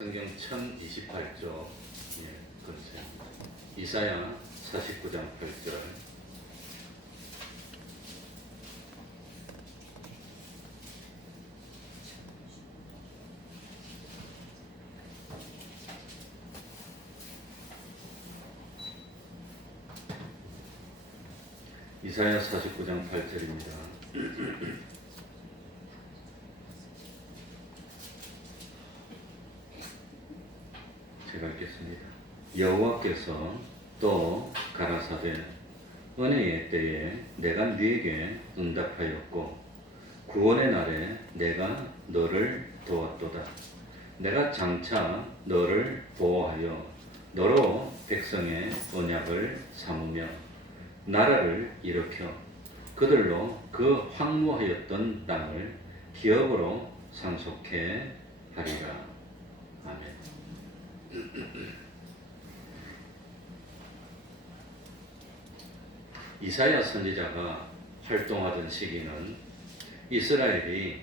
성경 1028조, 그렇죠. 이사야 49장 8절. 이사야 49장 8절입니다. 제가 읽겠습니다. 여호와께서 또 가라사대 은혜의 때에 내가 네게 응답하였고 구원의 날에 내가 너를 도왔도다. 내가 장차 너를 보호하여 너로 백성의 언약을 삼으며 나라를 일으켜 그들로 그 황무하였던 땅을 기업으로 상속해 하리라. 아멘. 이사야 선지자가 활동하던 시기는 이스라엘이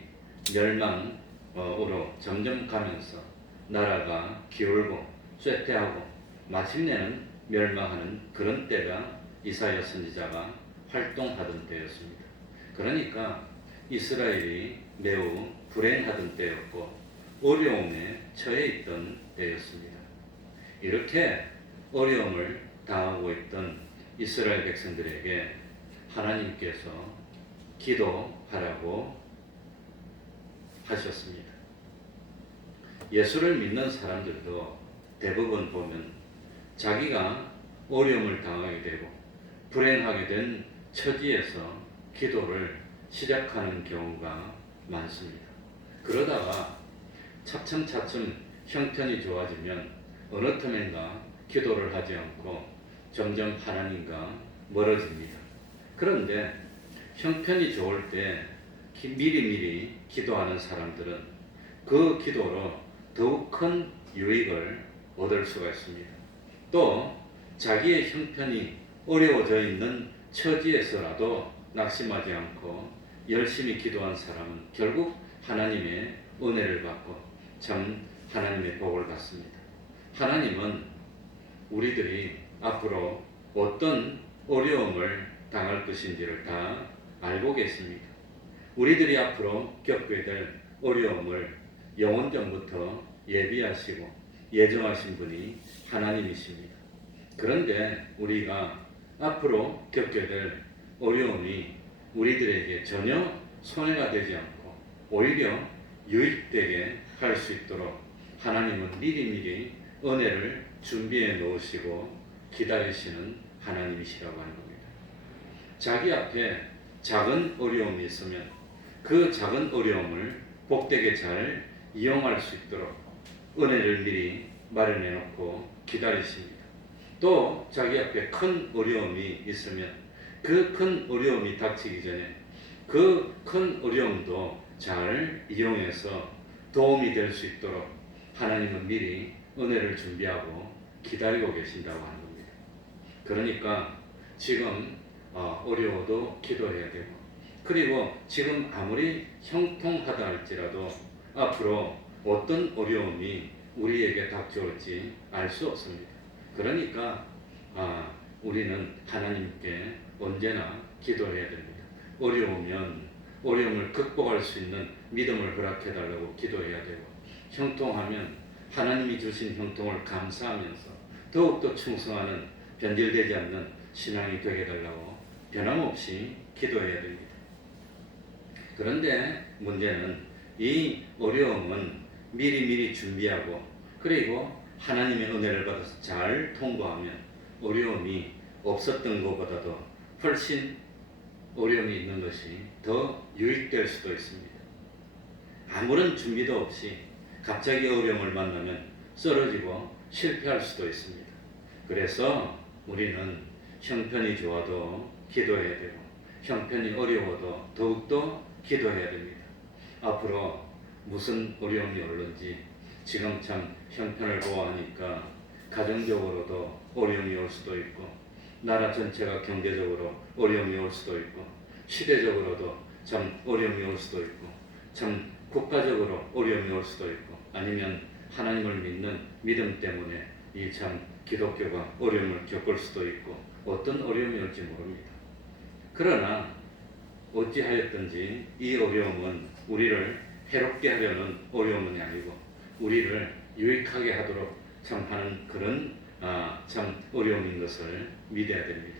멸망으로 점점 가면서 나라가 기울고 쇠퇴하고 마침내는 멸망하는 그런 때가 이사야 선지자가 활동하던 때였습니다. 그러니까 이스라엘이 매우 불행하던 때였고 어려움에 처해 있던 때였습니다. 이렇게 어려움을 당하고 있던 이스라엘 백성들에게 하나님께서 기도하라고 하셨습니다. 예수를 믿는 사람들도 대부분 보면 자기가 어려움을 당하게 되고 불행하게 된 처지에서 기도를 시작하는 경우가 많습니다. 그러다가 차츰차츰 형편이 좋아지면 어느 틈엔가 기도를 하지 않고 점점 하나님과 멀어집니다. 그런데 형편이 좋을 때 미리미리 기도하는 사람들은 그 기도로 더욱 큰 유익을 얻을 수가 있습니다. 또 자기의 형편이 어려워져 있는 처지에서라도 낙심하지 않고 열심히 기도한 사람은 결국 하나님의 은혜를 받고 참 하나님의 복을 받습니다. 하나님은 우리들이 앞으로 어떤 어려움을 당할 것인지를 다 알고 계십니다. 우리들이 앞으로 겪게 될 어려움을 영원전부터 예비하시고 예정하신 분이 하나님이십니다. 그런데 우리가 앞으로 겪게 될 어려움이 우리들에게 전혀 손해가 되지 않고 오히려 유익되게 할 수 있도록 하나님은 미리미리 은혜를 준비해 놓으시고 기다리시는 하나님이시라고 하는 겁니다. 자기 앞에 작은 어려움이 있으면 그 작은 어려움을 복되게 잘 이용할 수 있도록 은혜를 미리 마련해 놓고 기다리십니다. 또 자기 앞에 큰 어려움이 있으면 그 큰 어려움이 닥치기 전에 그 큰 어려움도 잘 이용해서 도움이 될 수 있도록 하나님은 미리 은혜를 준비하고 기다리고 계신다고 하는 겁니다. 그러니까 지금 어려워도 기도해야 되고 그리고 지금 아무리 형통하다 할지라도 앞으로 어떤 어려움이 우리에게 닥쳐올지 알 수 없습니다. 그러니까 우리는 하나님께 언제나 기도해야 됩니다. 어려움을 극복할 수 있는 믿음을 허락해달라고 기도해야 되고 형통하면 하나님이 주신 형통을 감사하면서 더욱더 충성하는 변질되지 않는 신앙이 되게 해달라고 변함없이 기도해야 됩니다. 그런데 문제는 이 어려움은 미리미리 준비하고 그리고 하나님의 은혜를 받아서 잘 통과하면 어려움이 없었던 것보다도 훨씬 어려움이 있는 것이 더 유익될 수도 있습니다. 아무런 준비도 없이 갑자기 어려움을 만나면 쓰러지고 실패할 수도 있습니다. 그래서 우리는 형편이 좋아도 기도해야 되고 형편이 어려워도 더욱더 기도해야 됩니다. 앞으로 무슨 어려움이 올는지 지금 참 형편을 보아하니까 가정적으로도 어려움이 올 수도 있고 나라 전체가 경제적으로 어려움이 올 수도 있고 시대적으로도 참 어려움이 올 수도 있고 참 국가적으로 어려움이 올 수도 있고 아니면 하나님을 믿는 믿음 때문에 이 참 기독교가 어려움을 겪을 수도 있고 어떤 어려움이 올지 모릅니다. 그러나 어찌하였든지 이 어려움은 우리를 해롭게 하려는 어려움은 아니고 우리를 유익하게 하도록 참 하는 그런 참 어려움인 것을 믿어야 됩니다.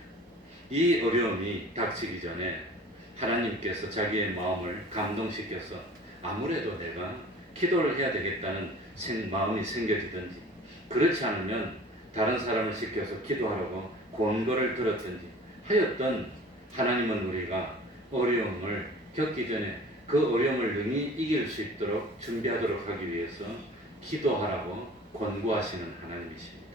이 어려움이 닥치기 전에 하나님께서 자기의 마음을 감동시켜서 아무래도 내가 기도를 해야 되겠다는 마음이 생겨지든지 그렇지 않으면 다른 사람을 시켜서 기도하라고 권고를 들었든지 하였던 하나님은 우리가 어려움을 겪기 전에 그 어려움을 능히 이길 수 있도록 준비하도록 하기 위해서 기도하라고 권고하시는 하나님이십니다.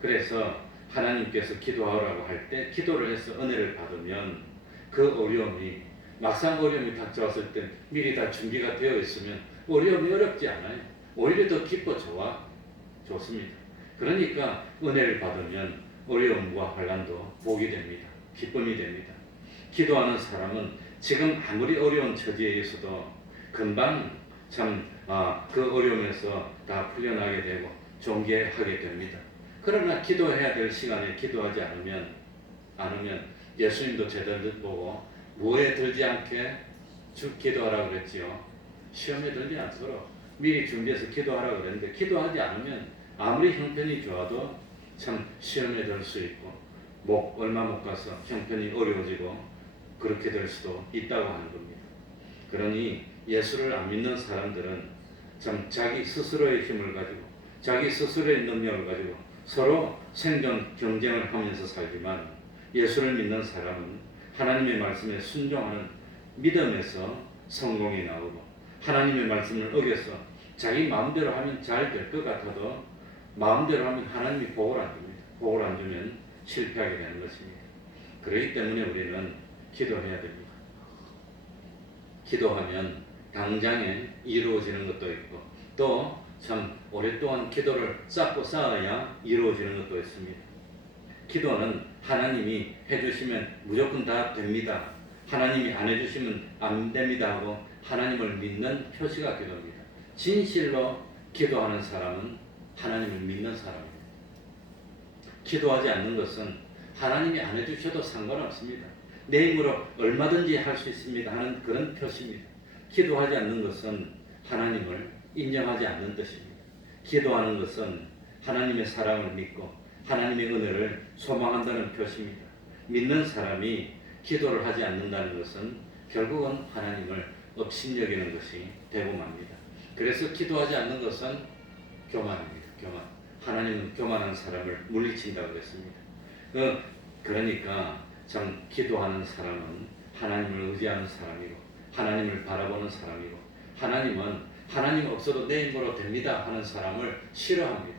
그래서 하나님께서 기도하라고 할 때 기도를 해서 은혜를 받으면 그 어려움이 막상 어려움이 닥쳐왔을 때 미리 다 준비가 되어 있으면 어려움이 어렵지 않아요. 오히려 더 기뻐 좋습니다. 그러니까 은혜를 받으면 어려움과 환난도 복이 됩니다. 기쁨이 됩니다. 기도하는 사람은 지금 아무리 어려운 처지에 있어도 금방 참 그 어려움에서 다 풀려나게 되고 존귀하게 됩니다. 그러나 기도해야 될 시간에 기도하지 않으면 예수님도 제자들 보고 무에 들지 않게 기도하라고 그랬지요. 시험에 들지 않도록 미리 준비해서 기도하라고 그랬는데 기도하지 않으면 아무리 형편이 좋아도 참 시험에 들 수 있고 얼마 못 가서 형편이 어려워지고 그렇게 될 수도 있다고 하는 겁니다. 그러니 예수를 안 믿는 사람들은 참 자기 스스로의 힘을 가지고 자기 스스로의 능력을 가지고 서로 생존 경쟁을 하면서 살지만 예수를 믿는 사람은 하나님의 말씀에 순종하는 믿음에서 성공이 나오고 하나님의 말씀을 어겨서 자기 마음대로 하면 잘 될 것 같아도 마음대로 하면 하나님이 복을 안 줍니다. 복을 안 주면 실패하게 되는 것입니다. 그렇기 때문에 우리는 기도해야 됩니다. 기도하면 당장에 이루어지는 것도 있고 또 참 오랫동안 기도를 쌓아야 이루어지는 것도 있습니다. 기도는 하나님이 해주시면 무조건 다 됩니다. 하나님이 안 해주시면 안 됩니다 하고 하나님을 믿는 표시가 기도입니다. 진실로 기도하는 사람은 하나님을 믿는 사람입니다. 기도하지 않는 것은 하나님이 안 해주셔도 상관없습니다. 내 힘으로 얼마든지 할 수 있습니다 하는 그런 표시입니다. 기도하지 않는 것은 하나님을 인정하지 않는 뜻입니다. 기도하는 것은 하나님의 사랑을 믿고 하나님의 은혜를 소망한다는 표시입니다. 믿는 사람이 기도를 하지 않는다는 것은 결국은 하나님을 업신여기는 것이 되고 맙니다. 그래서 기도하지 않는 것은 교만입니다. 교만. 하나님은 교만한 사람을 물리친다고 했습니다. 그러니까 참 기도하는 사람은 하나님을 의지하는 사람이고 하나님을 바라보는 사람이고 하나님은 하나님 없어도 내 힘으로 됩니다 하는 사람을 싫어합니다.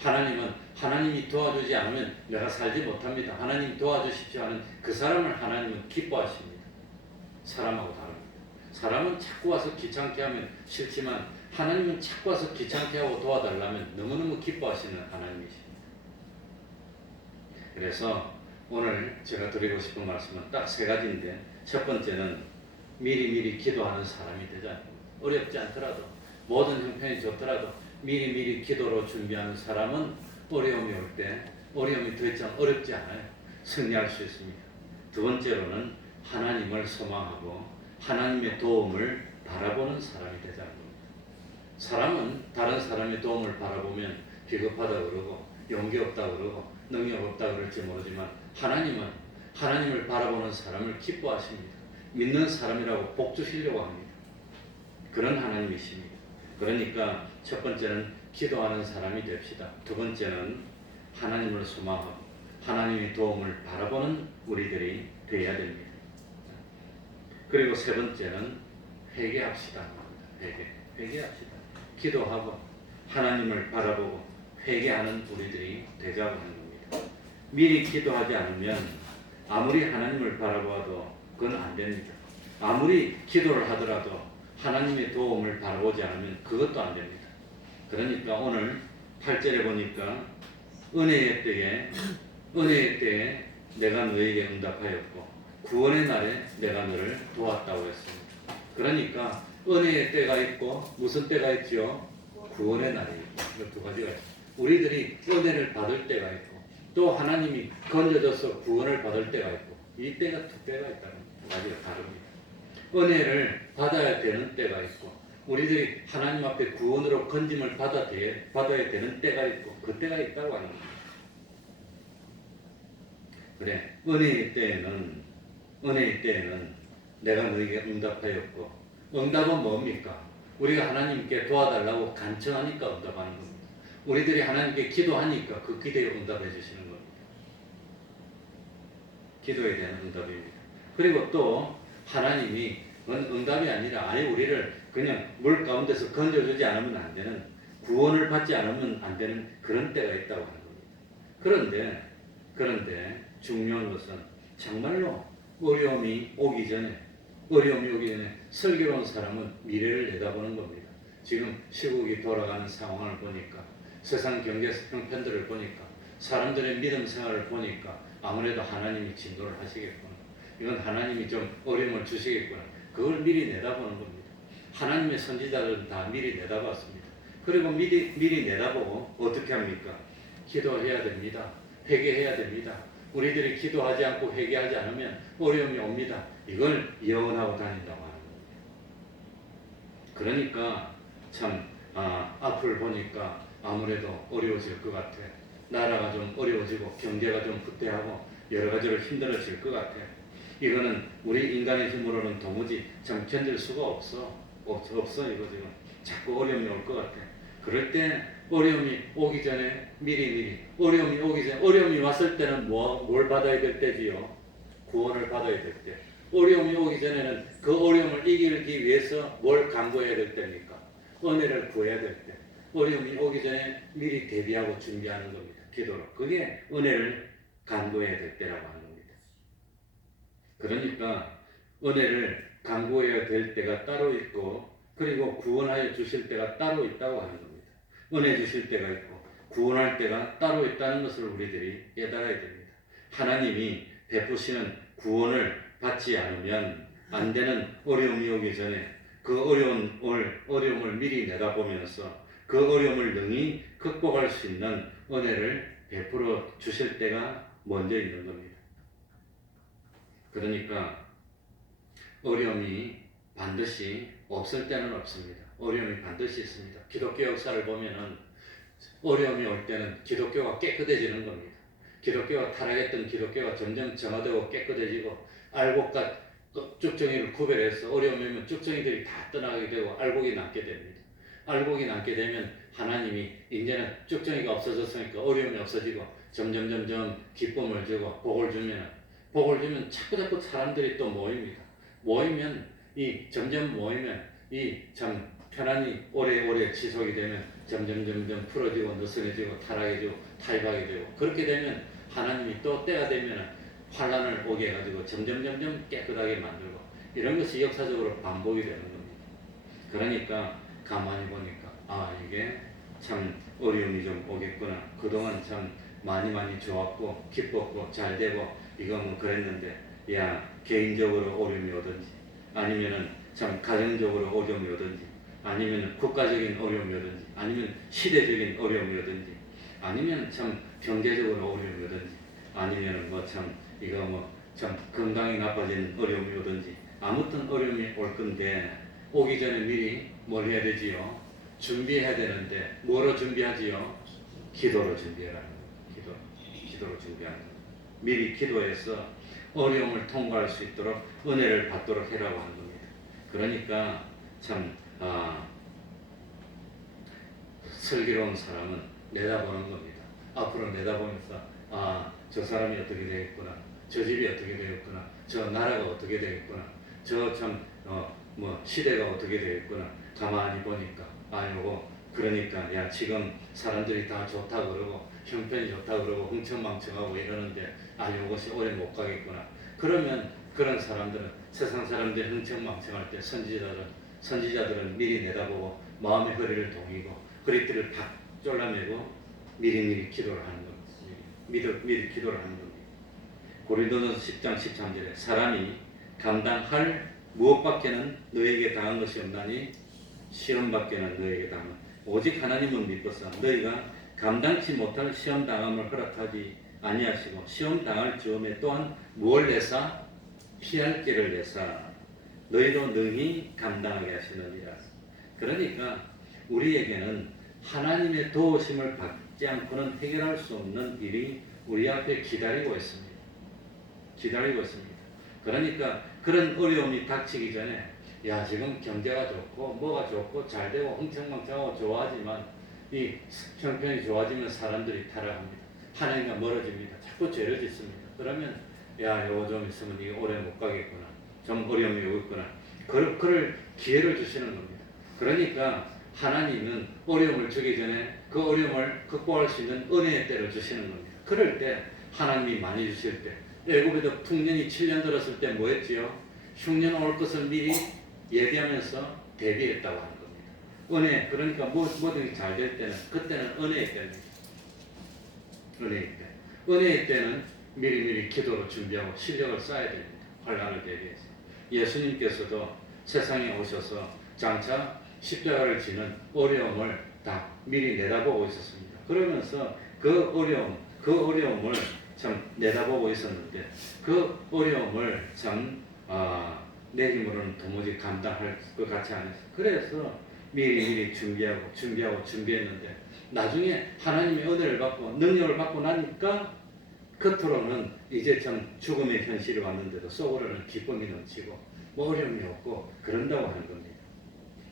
하나님은 하나님이 도와주지 않으면 내가 살지 못합니다. 하나님 도와주십시오 하는 그 사람을 하나님은 기뻐하십니다. 사람하고 다릅니다. 사람은 자꾸 와서 귀찮게 하면 싫지만 하나님은 자꾸 와서 귀찮게 하고 도와달라면 너무너무 기뻐하시는 하나님이십니다. 그래서 오늘 제가 드리고 싶은 말씀은 딱 세 가지인데 첫 번째는 미리미리 기도하는 사람이 되자. 어렵지 않더라도 모든 형편이 좋더라도 미리미리 기도로 준비하는 사람은 어려움이 올 때 어려움이 더 이상 어렵지 않아요. 승리할 수 있습니다. 두 번째로는 하나님을 소망하고 하나님의 도움을 바라보는 사람이 되자는 겁니다. 사람은 다른 사람의 도움을 바라보면 비겁하다고 그러고 용기 없다고 그러고 능력 없다고 그럴지 모르지만 하나님은 하나님을 바라보는 사람을 기뻐하십니다. 믿는 사람이라고 복 주시려고 합니다. 그런 하나님이십니다. 그러니까 첫 번째는 기도하는 사람이 됩시다. 두 번째는 하나님을 소망하고 하나님의 도움을 바라보는 우리들이 되어야 됩니다. 그리고 세 번째는 회개합시다. 회개합시다. 기도하고 하나님을 바라보고 회개하는 우리들이 되자고 하는 겁니다. 미리 기도하지 않으면 아무리 하나님을 바라보아도 그건 안 됩니다. 아무리 기도를 하더라도 하나님의 도움을 바라보지 않으면 그것도 안 됩니다. 그러니까 오늘 8절에 보니까 은혜의 때에 내가 너에게 응답하였고 구원의 날에 내가 너를 도왔다고 했습니다. 그러니까 은혜의 때가 있고 무슨 때가 있죠? 구원의 날이 있고 이 두 가지가 있고 우리들이 은혜를 받을 때가 있고 또 하나님이 건져져서 구원을 받을 때가 있고 이 때가 두 때가 있다는 두 가지가 다릅니다. 은혜를 받아야 되는 때가 있고 우리들이 하나님 앞에 구원으로 건짐을 받아야 되는 때가 있고 그 때가 있다고 하는 겁니다. 그래 은혜의 때에는 내가 너에게 응답하였고 응답은 뭡니까? 우리가 하나님께 도와달라고 간청하니까 응답하는 겁니다. 우리들이 하나님께 기도하니까 그 기도에 응답해 주시는 겁니다. 기도에 대한 응답입니다. 그리고 또 하나님이 응답이 아니라 아예 우리를 그냥 물 가운데서 건져주지 않으면 안 되는 구원을 받지 않으면 안 되는 그런 때가 있다고 하는 겁니다. 그런데 중요한 것은 정말로 어려움이 오기 전에 슬기로운 사람은 미래를 내다보는 겁니다. 지금 시국이 돌아가는 상황을 보니까 세상 경제 형편들을 보니까 사람들의 믿음 생활을 보니까 아무래도 하나님이 진도를 하시겠구나. 이건 하나님이 좀 어려움을 주시겠구나. 그걸 미리 내다보는 겁니다. 하나님의 선지자들은 다 미리 내다봤습니다. 그리고 미리 내다보고 어떻게 합니까? 기도해야 됩니다. 회개해야 됩니다. 우리들이 기도하지 않고 회개하지 않으면 어려움이 옵니다. 이걸 예언하고 다닌다고 하는 겁니다. 그러니까 참 앞을 보니까 아무래도 어려워질 것 같아. 나라가 좀 어려워지고 경제가 좀 후퇴하고 여러 가지로 힘들어질 것 같아. 이거는 우리 인간의 힘으로는 도무지 참 견딜 수가 없어 이거 지금 자꾸 어려움이 올 것 같아. 그럴 때 어려움이 오기 전에 미리 어려움이 왔을 때는 뭘 받아야 될 때지요? 구원을 받아야 될 때. 어려움이 오기 전에는 그 어려움을 이기기 위해서 뭘 간구해야 될 때입니까? 은혜를 구해야 될 때. 어려움이 오기 전에 미리 대비하고 준비하는 겁니다. 기도로. 그게 은혜를 간구해야 될 때라고 하는 겁니다. 그러니까 은혜를 간구해야 될 때가 따로 있고 그리고 구원하여 주실 때가 따로 있다고 하는 겁니다. 은혜 주실 때가 있고 구원할 때가 따로 있다는 것을 우리들이 깨달아야 됩니다. 하나님이 베푸시는 구원을 받지 않으면 안 되는 어려움이 오기 전에 그 어려움을 미리 내다보면서 그 어려움을 능히 극복할 수 있는 은혜를 베풀어 주실 때가 먼저 있는 겁니다. 그러니까 어려움이 반드시 없을 때는 없습니다. 어려움이 반드시 있습니다. 기독교 역사를 보면은 어려움이 올 때는 기독교가 깨끗해지는 겁니다. 기독교가 타락했던 기독교가 점점 정화되고 깨끗해지고 알곡과 쭉정이를 구별해서 어려움이 오면 쭉정이들이 다 떠나게 되고 알곡이 남게 됩니다. 알곡이 남게 되면 하나님이 이제는 쭉정이가 없어졌으니까 어려움이 없어지고 점점 기쁨을 주고 복을 주면 자꾸 사람들이 또 모입니다. 점점 모이면 이 참 편안히 오래오래 지속이 되면 점점 풀어지고 느슨해지고 타락해지고 타협하게 되고 그렇게 되면 하나님이 또 때가 되면 환란을 오게 해가지고 점점 깨끗하게 만들고 이런 것이 역사적으로 반복이 되는 겁니다. 그러니까 가만히 보니까 이게 참 어려움이 좀 오겠구나. 그동안 참 많이 좋았고 기뻤고 잘 되고 이거 뭐 그랬는데 개인적으로 어려움이 오든지 아니면은 참 가정적으로 어려움이 오든지 아니면 국가적인 어려움이 오든지 아니면 시대적인 어려움이 오든지 아니면 참 경제적으로 어려움이 오든지 아니면은 참 건강이 나빠진 어려움이 오든지 아무튼 어려움이 올 건데 오기 전에 미리 뭘 해야 되지요? 준비해야 되는데 뭐로 준비하지요? 기도로 준비해라. 기도로 준비하는 겁니다. 미리 기도해서 어려움을 통과할 수 있도록 은혜를 받도록 해라고 하는 겁니다. 그러니까 참 슬기로운 사람은 내다보는 겁니다. 앞으로 내다보면서 저 사람이 어떻게 되겠구나, 저 집이 어떻게 되겠구나, 저 나라가 어떻게 되겠구나, 저 참 시대가 어떻게 되겠구나. 가만히 보니까 요거 그러니까 지금 사람들이 다 좋다 그러고 형편이 좋다 그러고 흥청망청하고 이러는데 요것이 오래 못 가겠구나. 그러면 그런 사람들은 세상 사람들이 흥청망청할 때 선지자들은 미리 내다보고 마음의 허리를 동이고 허리띠를 팍 졸라매고 미리 기도를 하는 겁니다. 미리 기도를 하는 겁니다. 고린도전서 10장 13절에 사람이 감당할 무엇밖에는 너에게 당한 것이 없나니 시험밖에는 너에게 당한 오직 하나님은 믿고서 너희가 감당치 못할 시험 당함을 허락하지 아니하시고 시험 당할 즈음에 또한 무엇 내사 피할 길을 내사 너희도 능히 감당하게 하시느니라. 그러니까 우리에게는 하나님의 도우심을 받지 않고는 해결할 수 없는 일이 우리 앞에 기다리고 있습니다. 기다리고 있습니다. 그러니까 그런 어려움이 닥치기 전에 야 지금 경제가 좋고 뭐가 좋고 잘 되고 흥청망청하고 좋아하지만 이 형편이 좋아지면 사람들이 타락합니다. 하나님과 멀어집니다. 자꾸 죄를 짓습니다. 그러면 야 요거 좀 있으면 이게 오래 못 가겠구나. 좀 어려움이 오겠구나. 그럴 기회를 주시는 겁니다. 그러니까 하나님은 어려움을 주기 전에 그 어려움을 극복할 수 있는 은혜의 때를 주시는 겁니다. 그럴 때 하나님이 많이 주실 때 애굽에도 풍년이 7년 들었을 때 뭐 했지요? 흉년 올 것을 미리 예비하면서 대비했다고 하는 겁니다. 은혜, 그러니까 뭐든지 잘 될 때는 그때는 은혜의 때입니다. 은혜의 때. 은혜의 때는 미리미리 기도로 준비하고 실력을 쌓아야 됩니다. 환난을 대비해서. 예수님께서도 세상에 오셔서 장차 십자가를 지는 어려움을 다 미리 내다보고 있었습니다. 그러면서 그 어려움을 참 내다보고 있었는데 그 어려움을 참 내 힘으로는 도무지 감당할 것 같지 않았어요. 그래서 미리 준비했는데 나중에 하나님의 은혜를 받고 능력을 받고 나니까 겉으로는 이제 참 죽음의 현실이 왔는데도 속으로는 기쁨이 넘치고 어려움이 없고 그런다고 하는 겁니다.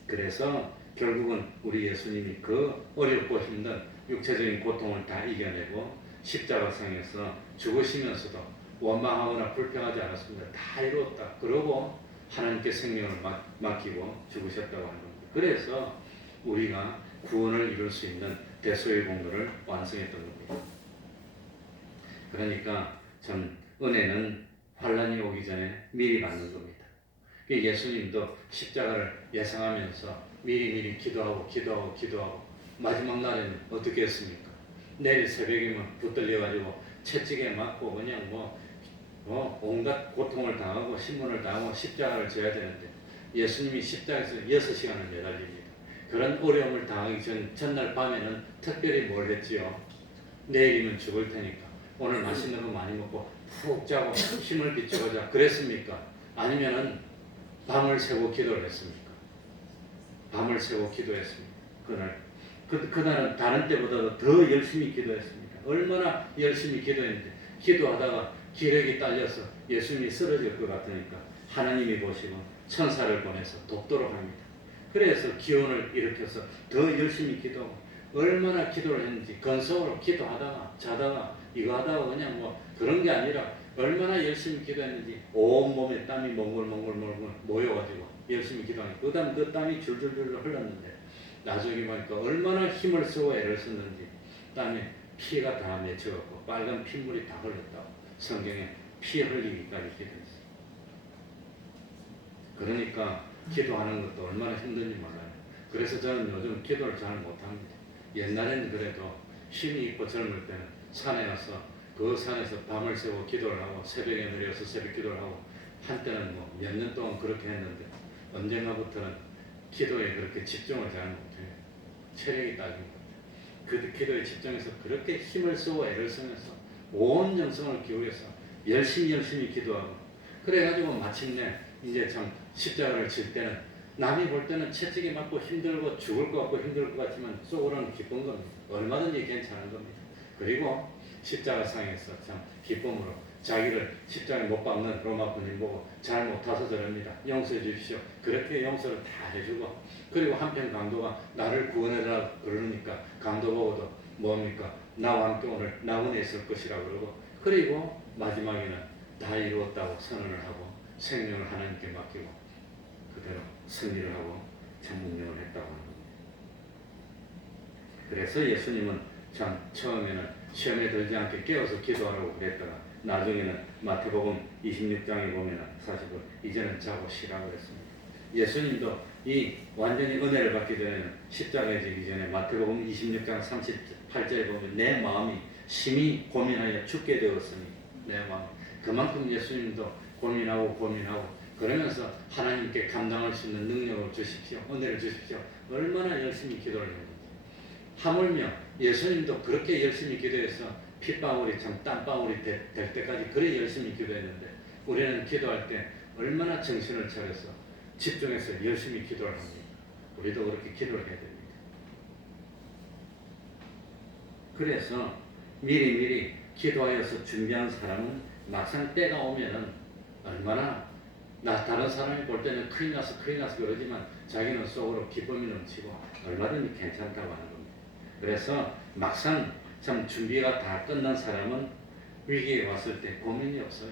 그래서 결국은 우리 예수님이 그 어렵고 힘든 육체적인 고통을 다 이겨내고 십자가상에서 죽으시면서도 원망하거나 불평하지 않았습니다. 다 이루었다. 그러고 하나님께 생명을 맡기고 죽으셨다고 하는 겁니다. 그래서 우리가 구원을 이룰 수 있는 대소의 공로를 완성했던 겁니다. 그러니까 참 은혜는 환난이 오기 전에 미리 받는 겁니다. 예수님도 십자가를 예상하면서 미리 기도하고 마지막 날에는 어떻게 했습니까? 내일 새벽이면 붙들려가지고 채찍에 맞고 그냥 온갖 고통을 당하고 신문을 당하고 십자가를 져야 되는데 예수님이 십자가에서 6시간을 매달립니다. 그런 어려움을 당하기 전날 밤에는 특별히 뭘 했지요? 내일이면 죽을 테니까 오늘 맛있는 거 많이 먹고 푹 자고 힘을 비춰보자 그랬습니까? 아니면은 밤을 새고 기도를 했습니까? 밤을 새고 기도했습니다. 그날은 다른 때보다도 더 열심히 기도했습니다. 얼마나 열심히 기도했는데 기도하다가 기력이 딸려서 예수님이 쓰러질 것 같으니까 하나님이 보시고 천사를 보내서 돕도록 합니다. 그래서 기운을 일으켜서 더 열심히 기도하고 얼마나 기도를 했는지 건성으로 기도하다가 자다가 이거 하다가 그냥 그런 게 아니라 얼마나 열심히 기도했는지 온몸에 땀이 몽글몽글 모여가지고 열심히 기도하니까 그 땀이 줄줄줄 흘렀는데 나중에 보니까 얼마나 힘을 쓰고 애를 썼는지 땀에 피가 다 맺혀갖고 빨간 핏물이 다 흘렀다고 성경에 피 흘리기까지 기도했어요. 그러니까 기도하는 것도 얼마나 힘든지 몰라요. 그래서 저는 요즘 기도를 잘 못합니다. 옛날에는 그래도 힘이 있고 젊을 때는 산에 가서 그 산에서 밤을 새고 기도를 하고 새벽에 내려서 새벽 기도를 하고 한때는 몇 년 동안 그렇게 했는데 언젠가부터는 기도에 그렇게 집중을 잘 못해요. 체력이 딸립니다. 그 기도에 집중해서 그렇게 힘을 쓰고 애를 쓰면서 온 정성을 기울여서 열심히 기도하고 그래가지고 마침내 이제 참 십자가를 질 때는 남이 볼 때는 채찍이 맞고 힘들고 죽을 것 같고 힘들 것 같지만 속으로는 기쁜 겁니다. 얼마든지 괜찮은 겁니다. 그리고 십자가상에서 참 기쁨으로 자기를 십자가에 못 박는 로마 군인 보고 잘 못타서 저럽니다. 용서해 주십시오. 그렇게 용서를 다 해주고 그리고 한편 강도가 나를 구원해라 그러니까 강도 보고도 뭡니까? 나와 함께 오늘 나무에 있을 것이라고 그러고 그리고 마지막에는 다 이루었다고 선언을 하고 생명을 하나님께 맡기고 그대로 승리를 하고 전문용을 했다고 하는 겁니다. 그래서 예수님은 참 처음에는 시험에 들지 않게 깨워서 기도하라고 그랬다가 나중에는 마태복음 26장에 보면 사실 이제는 자고 쉬라고 그랬습니다. 예수님도 이 완전히 은혜를 받기 전에는 십자가에 지기 전에 마태복음 26장 38절에 보면 내 마음이 심히 고민하여 죽게 되었으니 내 마음 그만큼 예수님도 고민하고 그러면서 하나님께 감당할 수 있는 능력을 주십시오. 은혜를 주십시오. 얼마나 열심히 기도를 했는지 하물며 예수님도 그렇게 열심히 기도해서 핏방울이 참 땀방울이 될 때까지 그래 열심히 기도했는데 우리는 기도할 때 얼마나 정신을 차려서 집중해서 열심히 기도를 합니까? 우리도 그렇게 기도를 해야 됩니다. 그래서 미리미리 기도하여서 준비한 사람은 막상 때가 오면은 얼마나 다른 사람이 볼 때는 큰일 났어 그러지만 자기는 속으로 기쁨이 넘치고 얼마든지 괜찮다고 하는 겁니다. 그래서 막상 참 준비가 다 끝난 사람은 위기에 왔을 때 고민이 없어요.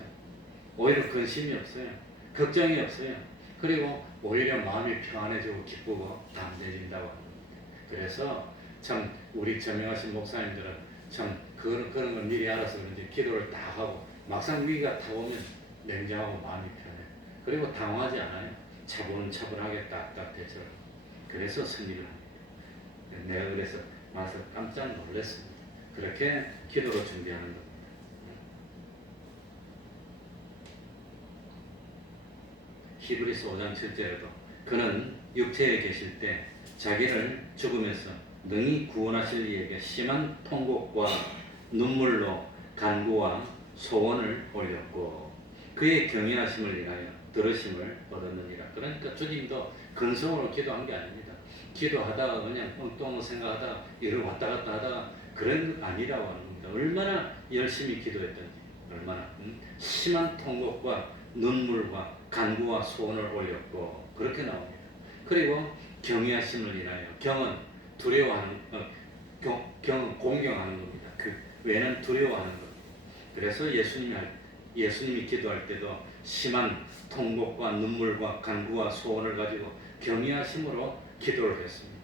오히려 근심이 없어요. 걱정이 없어요. 그리고 오히려 마음이 평안해지고 기쁘고 담대해진다고 합니다. 그래서 참 우리 저명하신 목사님들은 참 그런 걸 미리 알아서 그런지 기도를 다 하고 막상 위기가 다 오면 냉정하고 마음이 편해. 그리고 당황하지 않아요. 차분하게 딱딱 대처를. 그래서 승리를 합니다. 내가 그래서 와서 깜짝 놀랐습니다. 그렇게 기도로 준비하는 겁니다. 히브리서 5장 7절에도 그는 육체에 계실 때 자기를 죽음에서 능히 구원하실 이에게 심한 통곡과 눈물로 간구와 소원을 올렸고 그의 경외하심을 인하여 들으심을 얻었느니라. 그러니까 주님도 근성으로 기도한 게 아닙니다. 기도하다가 그냥 엉뚱한 생각하다가 이를 왔다 갔다 하다가 그런 거 아니라고 하는 겁니다. 얼마나 열심히 기도했던지 얼마나 심한 통곡과 눈물과 간구와 소원을 올렸고 그렇게 나옵니다. 그리고 경외하심을 인하여 경은 두려워하는 경은 공경하는 겁니다. 그 외는 두려워하는 겁니다. 그래서 예수님이 기도할 때도 심한 통곡과 눈물과 간구와 소원을 가지고 경외하심으로 기도를 했습니다.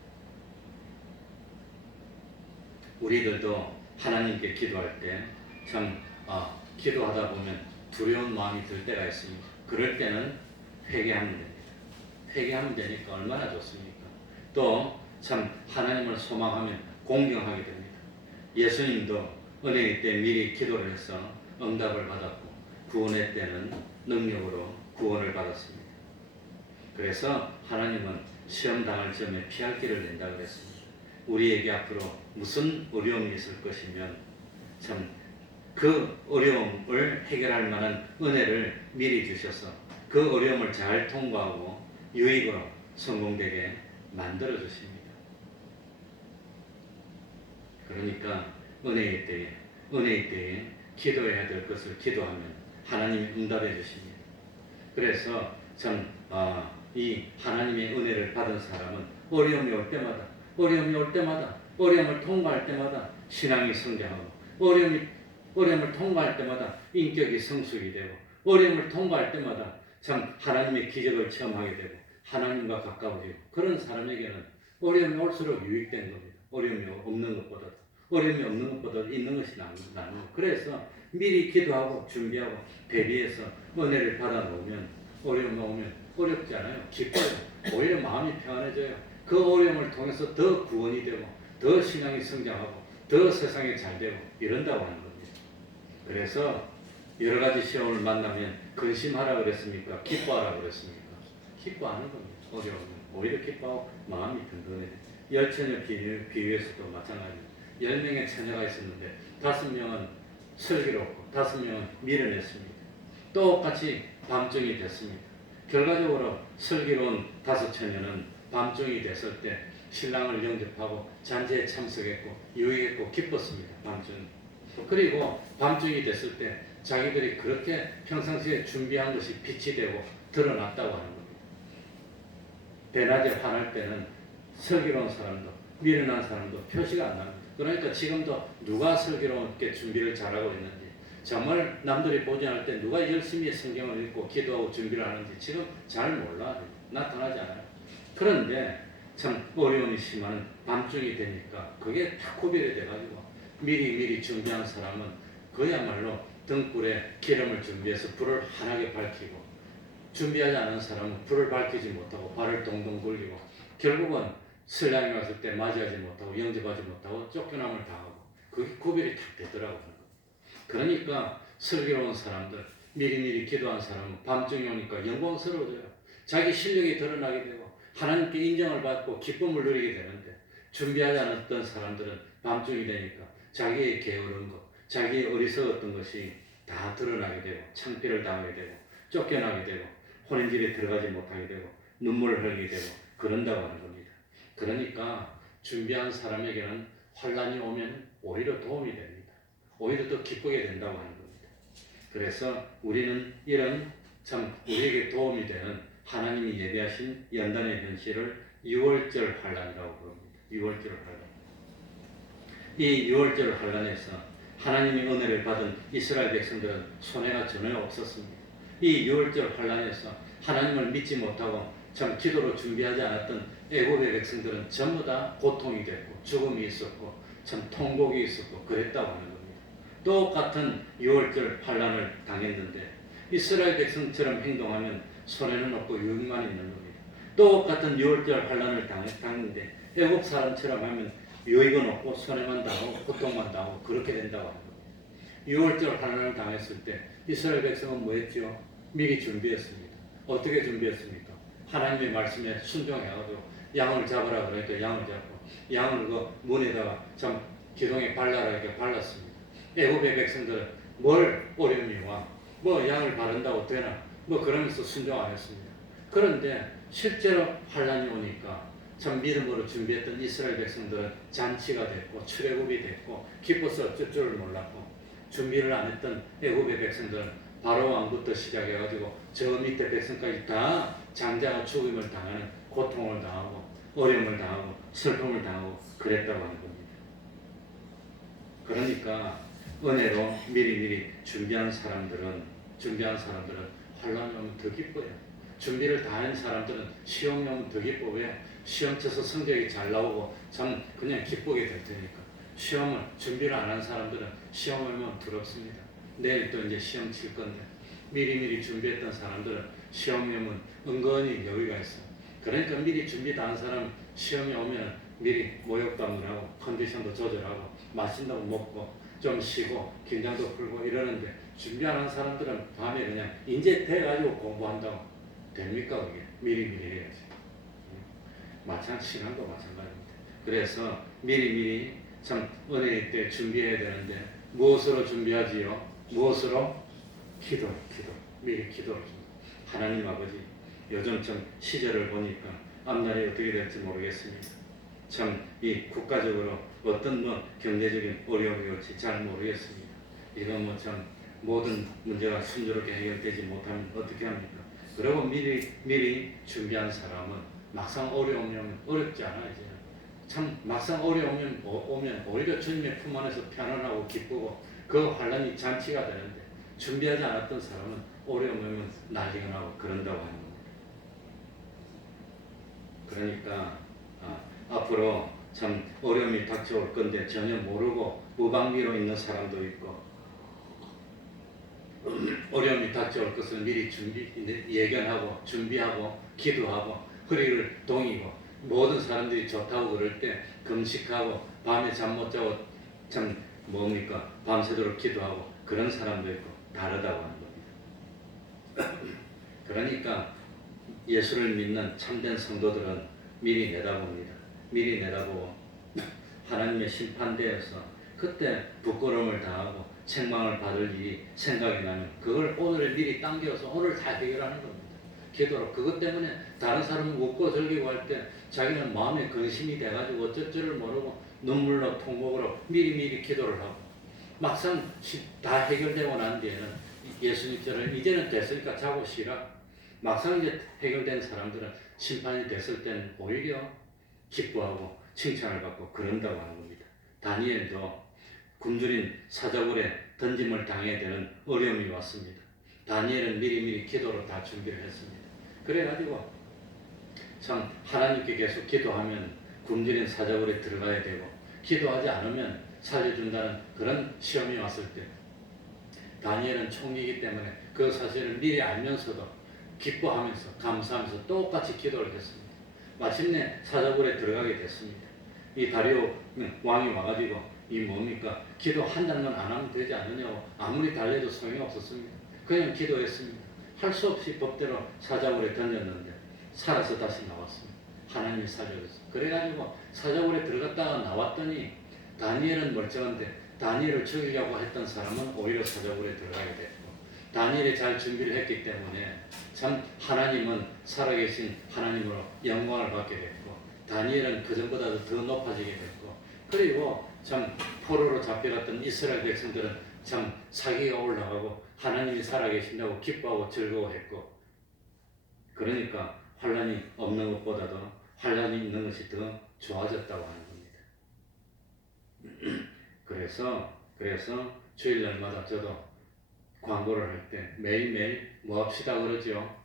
우리들도 하나님께 기도할 때 참 기도하다 보면 두려운 마음이 들 때가 있습니다. 그럴 때는 회개하면 됩니다. 회개하면 되니까 얼마나 좋습니까? 또 참 하나님을 소망하면 공경하게 됩니다. 예수님도 은혜의 때 미리 기도를 해서 응답을 받았고 구원의 때는 능력으로 구원을 받았습니다. 그래서 하나님은 시험 당할 점에 피할 길을 낸다 그랬습니다. 우리에게 앞으로 무슨 어려움이 있을 것이면 참 그 어려움을 해결할 만한 은혜를 미리 주셔서 그 어려움을 잘 통과하고 유익으로 성공되게 만들어 주십니다. 그러니까 은혜의 때에 기도해야 될 것을 기도하면 하나님이 응답해 주십니다. 그래서 참 이 하나님의 은혜를 받은 사람은 어려움이 올 때마다 어려움을 통과할 때마다 신앙이 성장하고 어려움을 통과할 때마다 인격이 성숙이 되고 어려움을 통과할 때마다 참 하나님의 기적을 체험하게 되고 하나님과 가까워지고 그런 사람에게는 어려움이 올수록 유익된 겁니다. 어려움이 없는 것보다 있는 것이 나은 거. 그래서 미리 기도하고 준비하고 대비해서 은혜를 받아 놓으면 어려움이 오면 어렵지 않아요. 기뻐요. 오히려 마음이 평안해져요. 그 어려움을 통해서 더 구원이 되고 더 신앙이 성장하고 더 세상에 잘 되고 이런다고 하는 겁니다. 그래서 여러 가지 시험을 만나면 근심하라 그랬습니까? 기뻐하라 그랬습니까? 기뻐하는 겁니다. 어려우면 오히려 기뻐하고 마음이 든든해요. 열처녀 비유에서도 마찬가지입니다. 10명의 처녀가 있었는데 5명은 슬기롭고 5명은 미련했습니다. 똑같이 밤중이 됐습니다. 결과적으로 슬기로운 5처녀는 밤중이 됐을 때 신랑을 영접하고 잔치에 참석했고 유익했고 기뻤습니다. 밤중. 그리고 밤중이 됐을 때 자기들이 그렇게 평상시에 준비한 것이 빛이 되고 드러났다고 하는 겁니다. 대낮에 화날 때는 슬기로운 사람도 미련한 사람도 표시가 안 납니다. 그러니까 지금도 누가 슬기롭게 준비를 잘하고 있는지 정말 남들이 보지 않을 때 누가 열심히 성경을 읽고 기도하고 준비를 하는지 지금 잘 몰라 나타나지 않아요. 그런데 참 어려움이 심한 밤중이 되니까 그게 다 구별이 돼가지고 미리 준비한 사람은 그야말로 등불에 기름을 준비해서 불을 환하게 밝히고 준비하지 않은 사람은 불을 밝히지 못하고 발을 동동 굴리고 결국은 신랑이 왔을 때 맞이하지 못하고 영접하지 못하고 쫓겨남을 당하고 그게 구별이 딱 되더라고요. 그러니까 슬기로운 사람들 미리 기도한 사람은 밤중이 오니까 영광스러워져요. 자기 실력이 드러나게 되고 하나님께 인정을 받고 기쁨을 누리게 되는데 준비하지 않았던 사람들은 밤중이 되니까 자기의 게으른 것, 자기의 어리석었던 것이 다 드러나게 되고 창피를 당하게 되고 쫓겨나게 되고 혼인집에 들어가지 못하게 되고 눈물을 흘리게 되고 그런다고 하는 겁니다. 그러니까 준비한 사람에게는 환란이 오면 오히려 도움이 됩니다. 오히려 더 기쁘게 된다고 하는 겁니다. 그래서 우리는 이런 참 우리에게 도움이 되는 하나님이 예비하신 연단의 현실을 유월절 환란이라고 부릅니다. 유월절 환란. 이 유월절 환란에서 하나님의 은혜를 받은 이스라엘 백성들은 손해가 전혀 없었습니다. 이 유월절 환란에서 하나님을 믿지 못하고 참 기도로 준비하지 않았던 애굽의 백성들은 전부 다 고통이 됐고 죽음이 있었고 참 통곡이 있었고 그랬다고 하는 겁니다. 똑같은 유월절 환란을 당했는데 이스라엘 백성처럼 행동하면 손해는 없고 유익만 있는 겁니다. 똑같은 유월절 환란을 당했는데 애굽 사람처럼 하면 유익은 없고 손해만 당하고 고통만 당하고 그렇게 된다고 하는 겁니다. 유월절 환란을 당했을 때 이스라엘 백성은 뭐 했죠? 미리 준비했습니다. 어떻게 준비했습니까? 하나님의 말씀에 순종해가지고 양을 잡으라 그러니까 양을 잡고 양을 그 문에다가 참 기둥에 발라라 이렇게 발랐습니다. 애굽의 백성들은 뭘 어려움이 와? 뭐 양을 바른다고 되나? 뭐 그러면서 순종 안 했습니다. 그런데 실제로 환란이 오니까 참 믿음으로 준비했던 이스라엘 백성들은 잔치가 됐고 출애굽이 됐고 기뻐서 어쩔 줄을 몰랐고 준비를 안 했던 애굽의 백성들은 바로 왕부터 시작해가지고 저 밑에 백성까지 다 장자가 죽음을 당하는 고통을 당하고 어려움을 당하고 슬픔을 당하고 그랬다고 하는 겁니다. 그러니까 은혜로 미리미리 준비한 사람들은 환란이 오면 더 기뻐요. 준비를 다 한 사람들은 시험이 오면 더 기뻐. 왜? 시험 쳐서 성적이 잘 나오고 참 그냥 기쁘게 될 테니까. 시험을 준비를 안 한 사람들은 시험 오면 두렵습니다. 내일 또 이제 시험 칠 건데 미리미리 준비했던 사람들은 시험이 오면 은근히 여유가 있어. 그러니까 미리 준비 다 한 사람은 시험이 오면 미리 모욕감을 하고 컨디션도 조절하고 맛있는 거 먹고 좀 쉬고 긴장도 풀고 이러는데 준비 안 한 사람들은 밤에 그냥 이제 돼가지고 공부한다고 됩니까? 그게 미리미리 해야지. 신앙도 마찬가지입니다. 그래서 미리미리 참 은혜의 때 준비해야 되는데 무엇으로 준비하지요? 무엇으로? 기도. 미리 기도를 줍니다. 하나님 아버지, 요즘 좀 시절을 보니까 앞날이 어떻게 될지 모르겠습니다. 참 이 국가적으로 어떤 뭐 경제적인 어려움이 올지 잘 모르겠습니다. 이건 뭐 참 모든 문제가 순조롭게 해결되지 못하면 어떻게 합니까? 그리고 미리 준비한 사람은 막상 어려우면 어렵지 않아 이제. 참 막상 어려우면 오면 오히려 주님의 품 안에서 편안하고 기쁘고 그 환란이 잔치가 되는데 준비하지 않았던 사람은 어려우면 난리가 나고 그런다고 하는 겁니다. 그러니까 앞으로 참 어려움이 닥쳐올 건데 전혀 모르고 무방비로 있는 사람도 있고 어려움이 닥쳐올 것을 미리 예견하고 준비하고 기도하고 허리를 동이고 모든 사람들이 좋다고 그럴 때 금식하고 밤에 잠 못 자고 참 뭡니까 밤새도록 기도하고 그런 사람도 있고 다르다고 하는 겁니다. 그러니까 예수를 믿는 참된 성도들은 미리 내다봅니다. 미리 내다보고 하나님의 심판대에서 그때 부끄러움을 당하고 책망을 받을 일이 생각이 나면 그걸 오늘에 미리 당겨서 오늘 다 해결하는 겁니다. 기도로. 그것 때문에 다른 사람은 웃고 즐기고 할 때 자기는 마음에 근심이 돼가지고 어쩔 줄을 모르고 눈물로 통곡으로 미리미리 기도를 하고 막상 다 해결되고 난 뒤에는 예수님처럼 이제는 됐으니까 자고 쉬라. 막상 이제 해결된 사람들은 심판이 됐을 때는 오히려 기뻐하고 칭찬을 받고 그런다고 하는 겁니다. 다니엘도 굶주린 사자굴에 던짐을 당해야 되는 어려움이 왔습니다. 다니엘은 미리미리 기도로 다 준비를 했습니다. 그래가지고 참 하나님께 계속 기도하면 굶주린 사자굴에 들어가야 되고 기도하지 않으면 살려준다는 그런 시험이 왔을 때 다니엘은 총리이기 때문에 그 사실을 미리 알면서도 기뻐하면서 감사하면서 똑같이 기도를 했습니다. 마침내 사자굴에 들어가게 됐습니다. 이 다리오 왕이 와가지고 이 뭡니까? 기도 한 잔만 안 하면 되지 않느냐고 아무리 달래도 소용이 없었습니다. 그냥 기도했습니다. 할 수 없이 법대로 사자굴에 던졌는데 살아서 다시 나왔습니다. 하나님이 사적이었어. 그래가지고 사적으로 들어갔다가 나왔더니 다니엘은 멀쩡한데 다니엘을 죽이려고 했던 사람은 오히려 사적으로 들어가게 됐고 다니엘이 잘 준비를 했기 때문에 참 하나님은 살아계신 하나님으로 영광을 받게 됐고 다니엘은 그전보다도 더 높아지게 됐고 그리고 참 포로로 잡혀갔던 이스라엘 백성들은 참 사기가 올라가고 하나님이 살아계신다고 기뻐하고 즐거워했고 그러니까 환란이 없는 것보다도 환란이 있는 것이 더 좋아졌다고 하는 겁니다. 그래서 주일날마다 저도 광고를 할 때 매일매일 뭐 합시다 그러죠.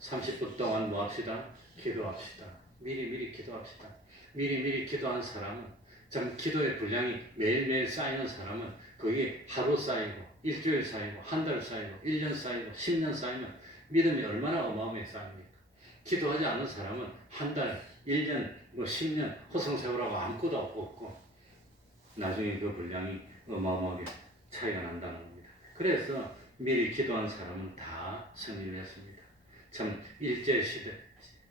30분 동안 뭐 합시다? 기도합시다. 미리미리 기도합시다. 미리미리 기도한 사람은 참 기도의 분량이 매일매일 쌓이는 사람은 그게 하루 쌓이고 일주일 쌓이고 한 달 쌓이고 1년 쌓이고 10년 쌓이면 믿음이 얼마나 어마어마하게 쌓입니까? 기도하지 않은 사람은 한 달, 1년, 10년 허송세월하고 아무것도 없고 나중에 그 분량이 어마어마하게 차이가 난다는 겁니다. 그래서 미리 기도한 사람은 다 승리를 했습니다. 참 일제시대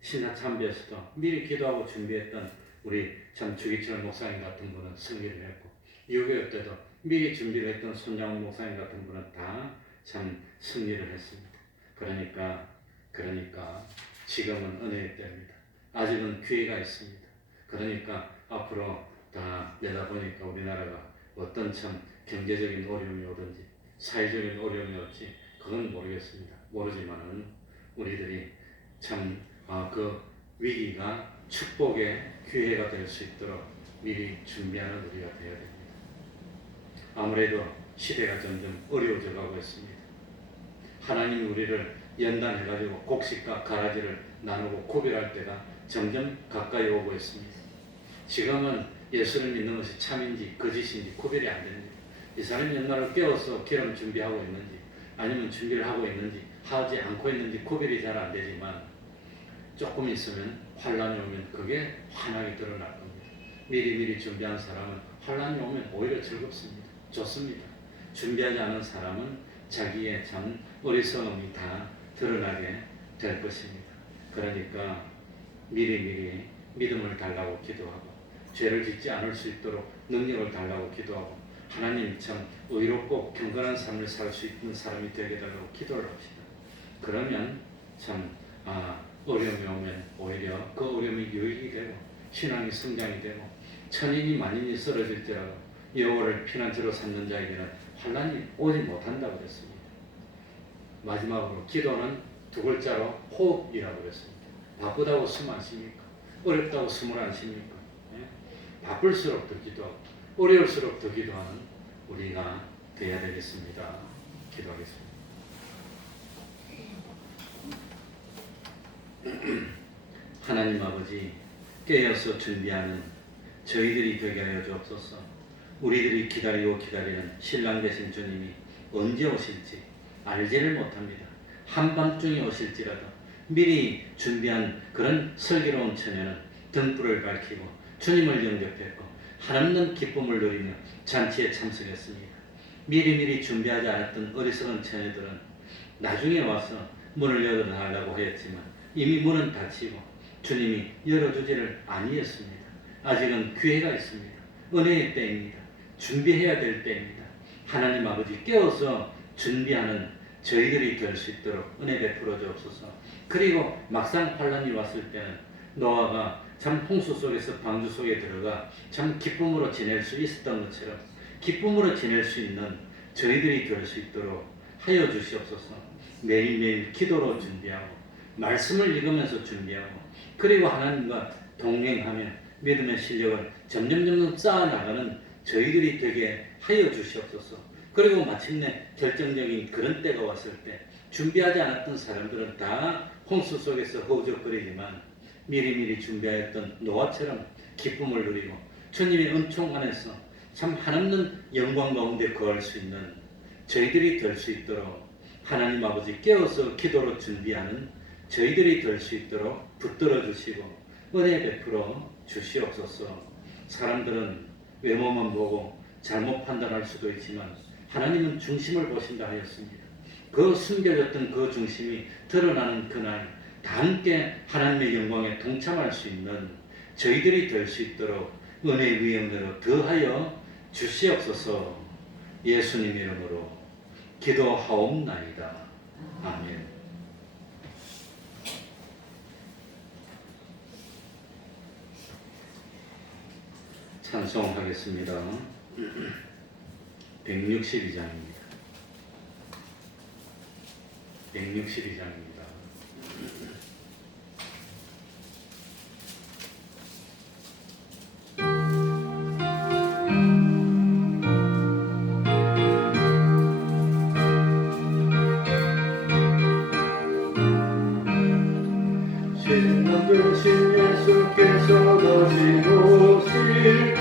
신라참배에서도 미리 기도하고 준비했던 우리 참 주기철 목사님 같은 분은 승리를 했고 6.25 때도 미리 준비를 했던 손양훈 목사님 같은 분은 다 참 승리를 했습니다. 그러니까 지금은 은혜의 때입니다. 아직은 기회가 있습니다. 그러니까 앞으로 다 내다보니까 우리나라가 어떤 참 경제적인 어려움이 오든지 사회적인 어려움이 올지 그건 모르겠습니다. 모르지만은 우리들이 참 그 위기가 축복의 기회가 될 수 있도록 미리 준비하는 우리가 되어야 됩니다. 아무래도 시대가 점점 어려워져 가고 있습니다. 하나님이 우리를 연단해가지고 곡식과 가라지를 나누고 구별할 때가 점점 가까이 오고 있습니다. 지금은 예수를 믿는 것이 참인지 거짓인지 구별이 안 됩니다. 이 사람이 옛날에 깨워서 기름 준비하고 있는지 아니면 준비를 하고 있는지 하지 않고 있는지 구별이 잘 안 되지만 조금 있으면 환란이 오면 그게 환하게 드러날 겁니다. 미리미리 준비한 사람은 환란이 오면 오히려 즐겁습니다. 좋습니다. 준비하지 않은 사람은 자기의 참 어리석음이 다 드러나게 될 것입니다. 그러니까 미리미리 믿음을 달라고 기도하고 죄를 짓지 않을 수 있도록 능력을 달라고 기도하고 하나님 참 의롭고 경건한 삶을 살 수 있는 사람이 되게 달라고 기도를 합시다. 그러면 참 어려움이 오면 오히려 그 어려움이 유익이 되고 신앙이 성장이 되고 천인이 만인이 쓰러질지라도 여호와를 피난처로 삼는 자에게는 환난이 오지 못한다고 그랬습니다. 마지막으로 기도는 두 글자로 호흡이라고 그랬습니다. 바쁘다고 숨 안 쉽니까? 어렵다고 숨을 안 쉽니까? 바쁠수록 더 기도하고 어려울수록 더 기도하는 우리가 되어야 되겠습니다. 기도하겠습니다. 하나님 아버지, 깨어서 준비하는 저희들이 되게 하여 주옵소서. 우리들이 기다리고 기다리는 신랑 되신 주님이 언제 오실지 알지를 못합니다. 한밤중에 오실지라도 미리 준비한 그런 슬기로운 처녀는 등불을 밝히고 주님을 영접했고 한없는 기쁨을 누리며 잔치에 참석했습니다. 미리미리 준비하지 않았던 어리석은 처녀들은 나중에 와서 문을 열어달라고 하였지만 이미 문은 닫히고 주님이 열어주지를 아니했습니다. 아직은 기회가 있습니다. 은혜의 때입니다. 준비해야 될 때입니다. 하나님 아버지, 깨워서 준비하는 저희들이 될 수 있도록 은혜 베풀어 주옵소서. 그리고 막상 환란이 왔을 때는 노아가 참 홍수 속에서 방주 속에 들어가 참 기쁨으로 지낼 수 있었던 것처럼 기쁨으로 지낼 수 있는 저희들이 될 수 있도록 하여 주시옵소서. 매일매일 기도로 준비하고 말씀을 읽으면서 준비하고 그리고 하나님과 동행하며 믿음의 실력을 점점 쌓아나가는 저희들이 되게 하여 주시옵소서. 그리고 마침내 결정적인 그런 때가 왔을 때 준비하지 않았던 사람들은 다 홍수 속에서 허우적거리지만 미리미리 준비하였던 노아처럼 기쁨을 누리고 주님의 은총 안에서 참 한없는 영광 가운데 거할 수 있는 저희들이 될 수 있도록 하나님 아버지, 깨어서 기도로 준비하는 저희들이 될 수 있도록 붙들어 주시고 은혜 베풀어 주시옵소서. 사람들은 외모만 보고 잘못 판단할 수도 있지만 하나님은 중심을 보신다 하였습니다. 그 숨겨졌던 그 중심이 드러나는 그날 다 함께 하나님의 영광에 동참할 수 있는 저희들이 될 수 있도록 은혜의 위에 은혜로 더하여 주시옵소서. 예수님 이름으로 기도하옵나이다. 아멘. 찬송하겠습니다. 162장입니다. 162장입니다. 신만 되신 예수께서 다시 오실 때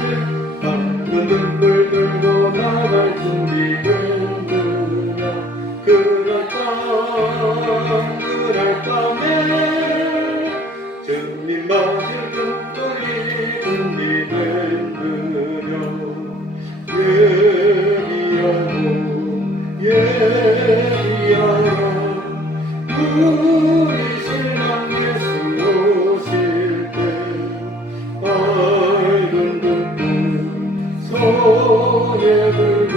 밝은 눈물 들고 나갈 준비됐느냐. 그날 밤에 주님 맞을 금불이 준비됐느냐. 예리하라 우리 신랑 예수 오실 때 밝은 등불 손에 들고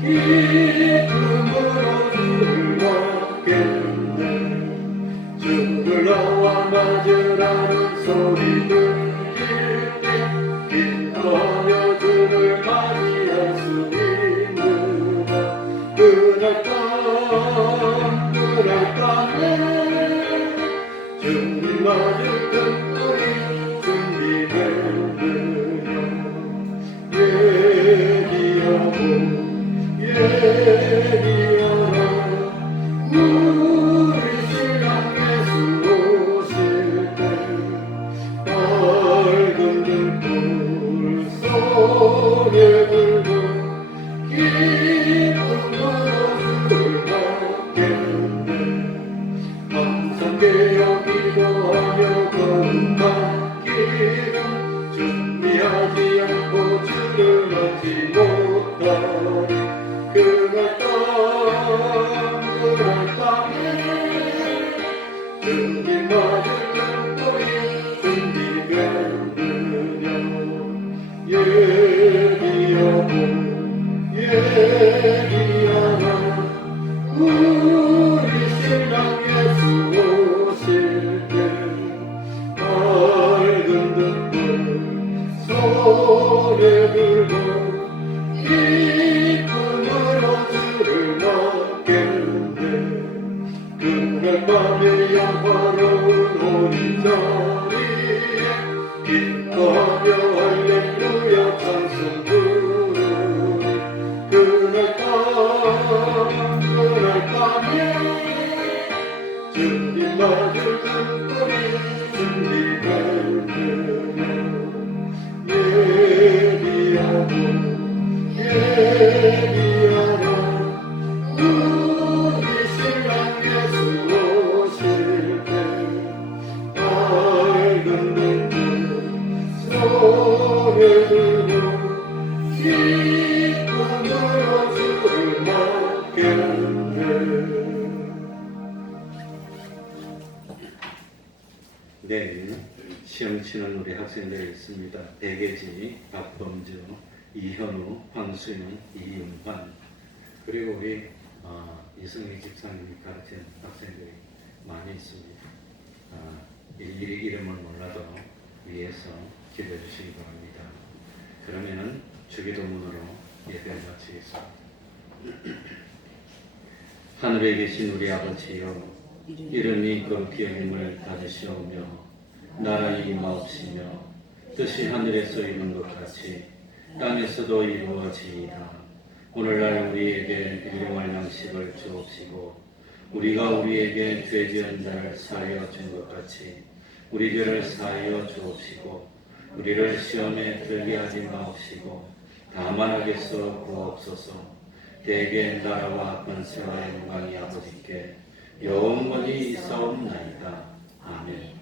기쁨으로 주를 맞겠네. 주를 나와 맞으라는 소리 들릴 때 기뻐하며 주를 맞이할 수 있느냐. 그날 밤에 주님 맞을 금불이 준비됐느냐. 예리하라 우리 신랑 예수 오실 때 밝은 등불 손에 들고 기쁨으로 주를 받겠네. 항상 깨어 기도하며 거룩한 기름 준비하지 않고 주를 얻지 못하리. 그날 밤에 주님 맞을 금불이 준비됐느냐. 예리하라 우리 신랑 예수 오실 때 밝은 등불 손에 들고 기쁨으로 주를 맞겠네. 그날 밤에 영화로운 오리 자리에 기뻐하며 할렐루야 찬송 부르리. 그날 밤에 주님 맞을 금불이 준비됐느냐. 예리하라 우리 신랑 예수 오실 때 밝은 등불 손에 들고 기쁨으로 주를 맞겠네. 내일 시험 치는 우리 학생들이 있습니다. 백예지, 박범주, 이현우, 황수영, 이윤환, 그리고 우리 이승미 집사님이 가르친 학생들이 많이 있습니다. 일일이 이름을 몰라도 위해서 기도해 주시기 바랍니다. 그러면은 주기도문으로 예배를 마치겠습니다. 하늘에 계신 우리 아버지여, 이름이 거룩히 여김을 받으시오며 나라의 임하옵시며 뜻이 하늘에서 이룬 것 같이 땅에서도 이루어지이다. 오늘날 우리에게 일용할 양식을 주옵시고 우리가 우리에게 죄 지은 자를 사하여 준 것 같이 우리 죄를 사하여 주옵시고 우리를 시험에 들게 하지 마옵시고 다만 악에서 구하옵소서. 대개 나라와 권세와 영광이 아버지께 영원히 있사옵나이다. 아멘.